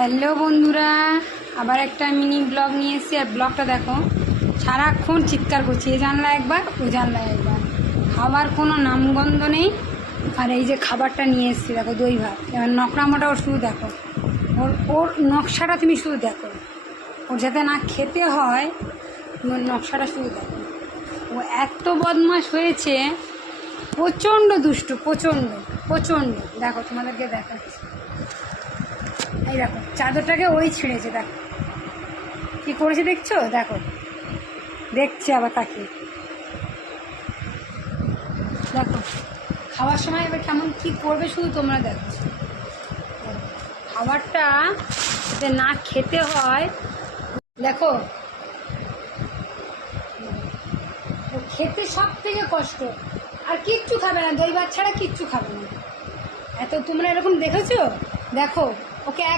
Hello বন্ধুরা, আবার একটা মিনি ব্লগ নিয়ে এসেছি। আর ব্লগটা দেখো, সারাক্ষণ চিৎকার করছি, এ জানলা একবার ও জানলা একবার, খাবার কোনো নামগন্ধ নেই। আর এই যে খাবারটা নিয়ে এসেছি দেখো, দই ভাত। এবার নকরামোটা ওর শুধু দেখো, ওর ওর নকশাটা তুমি শুধু দেখো, ওর যাতে না খেতে হয় ওর নকশাটা শুধু দেখো। ও এত বদমাশ হয়েছে, প্রচণ্ড দুষ্টু, প্রচণ্ড প্রচণ্ড। দেখো তোমাদেরকে দেখাচ্ছি, এই দেখো চাদরটাকে ওই ছিঁড়েছে, দেখো কি করেছে দেখছো, দেখো দেখছে আবার তাকে, দেখো খাওয়ার সময় এবার কেমন কি করবে শুধু তোমরা দেখো। খাবারটা যে না খেতে হয়, দেখো খেতে সব থেকে কষ্ট। আর কিচ্ছু খাবে না, দই ভাত ছাড়া কিচ্ছু খাবে না। এত তোমরা এরকম দেখেছো? দেখো ওকে এক